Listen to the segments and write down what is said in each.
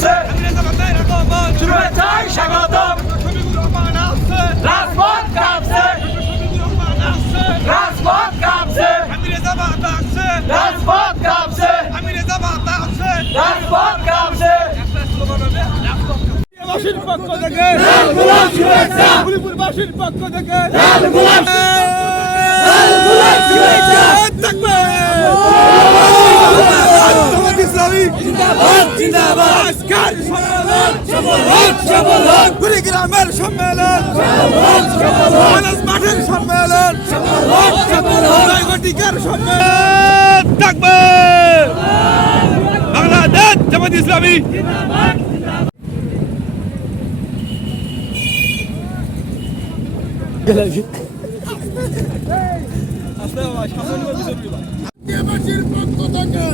কাঁপছে শুভেচ্ছায় স্বাগতম রাজপথ কাঁপছে রাজপথ কাঁপছে রাজপথ কাঁপছে রাজপথ কাঁপছে বাসীর পক্ষ থেকে ফুলপুরবাসীর পক্ষ থেকে কুড়িগ্রামের সম্মেলন মাঠের সম্মেলন ঘটিকার সম্মেলন থাকবে বাংলাদেশ জামাত ইসলামী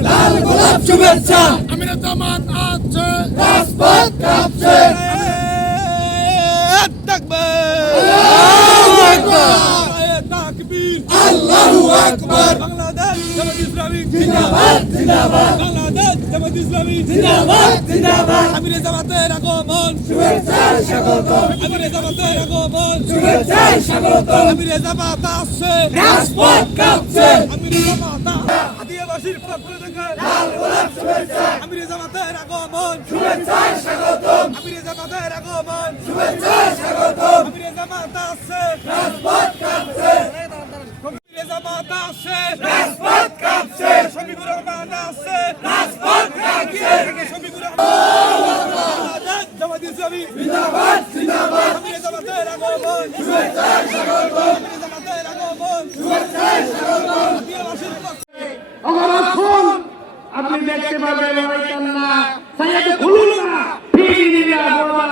লাল গোলাপ শুভেচ্ছা আমির জামান আছে রাজপথ কাঁপছে আল্লাহু আকবার বাংলাদেশ জামাত ইসলামী জিন্দাবাদ জিন্দাবাদ বাংলাদেশ জামাত ইসলামী জিন্দাবাদ জিন্দাবাদ আমির জামাতের আগমন শুভেচ্ছায় স্বাগতম আমির জামাতের আগমন শুভেচ্ছায় স্বাগতম আমির জামাত আছে রাজপথ কাঁপছে আমির জামাত আদিবাসীর পক্ষ থেকে লাল গোলাপ শুভেচ্ছা আমির জামাতের আগমন শুভেচ্ছায় স্বাগতম আমির জামাতের আগমন শুভেচ্ছায় স্বাগতম আমির জামাত আছে রাজপথ কাঁপছে আমির জামাত আছে রাজপথ কাঁপছে শফিকুর রহমান আছে রাজপথ কাঁপছে শফিকুর রহমান বাংলাদেশ জামাত ইসলামী জিন্দাবাদ জিন্দাবাদ আমির জামাতের আগমন শুভেচ্ছায় স্বাগতম আমির জামাতের আগমন শুভেচ্ছায় স্বাগতম আদিবাসীর পক্ষ অবরাসুন আপনি দেখতে পাবেন ওই কান্না সাইয়েদ খুলুন না ফিরি দিবে বাবা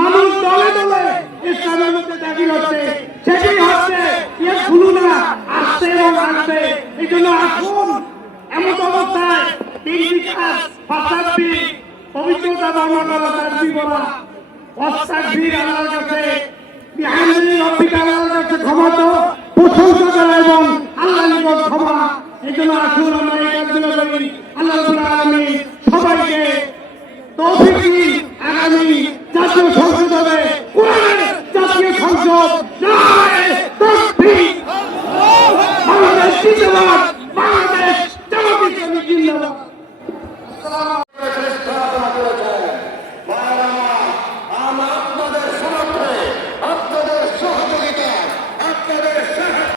মানুষ দলে দলে ইসলামের মধ্যে দাবি হচ্ছে সেটি হচ্ছে ইয়ে খুলুন না আসছে এবং আসছে এই জন্য আসুন এমন অবস্থায় তিন বিকাশ ফাসাদবি পবিত্রতা বর্ণনা করা তাকবীর বলা অস্তাকবীর আল্লাহর কাছে বিহামদি রব্বিকা আল্লাহর কাছে ক্ষমা তো প্রশংসা করা এবং আল্লাহর নিকট ক্ষমা এই জন্য আসুন আমরা এই কাজগুলো করি আল্লাহ রাব্বুল আলামিন সবাইকে তৌফিক দিন আগামী জাতীয় সংসদ হবে কোরআনের জাতীয় সংসদ নারে তাকবীর বাংলাদেশ জিন্দাবাদ বাংলাদেশ জামাত ইসলামী জিন্দাবাদ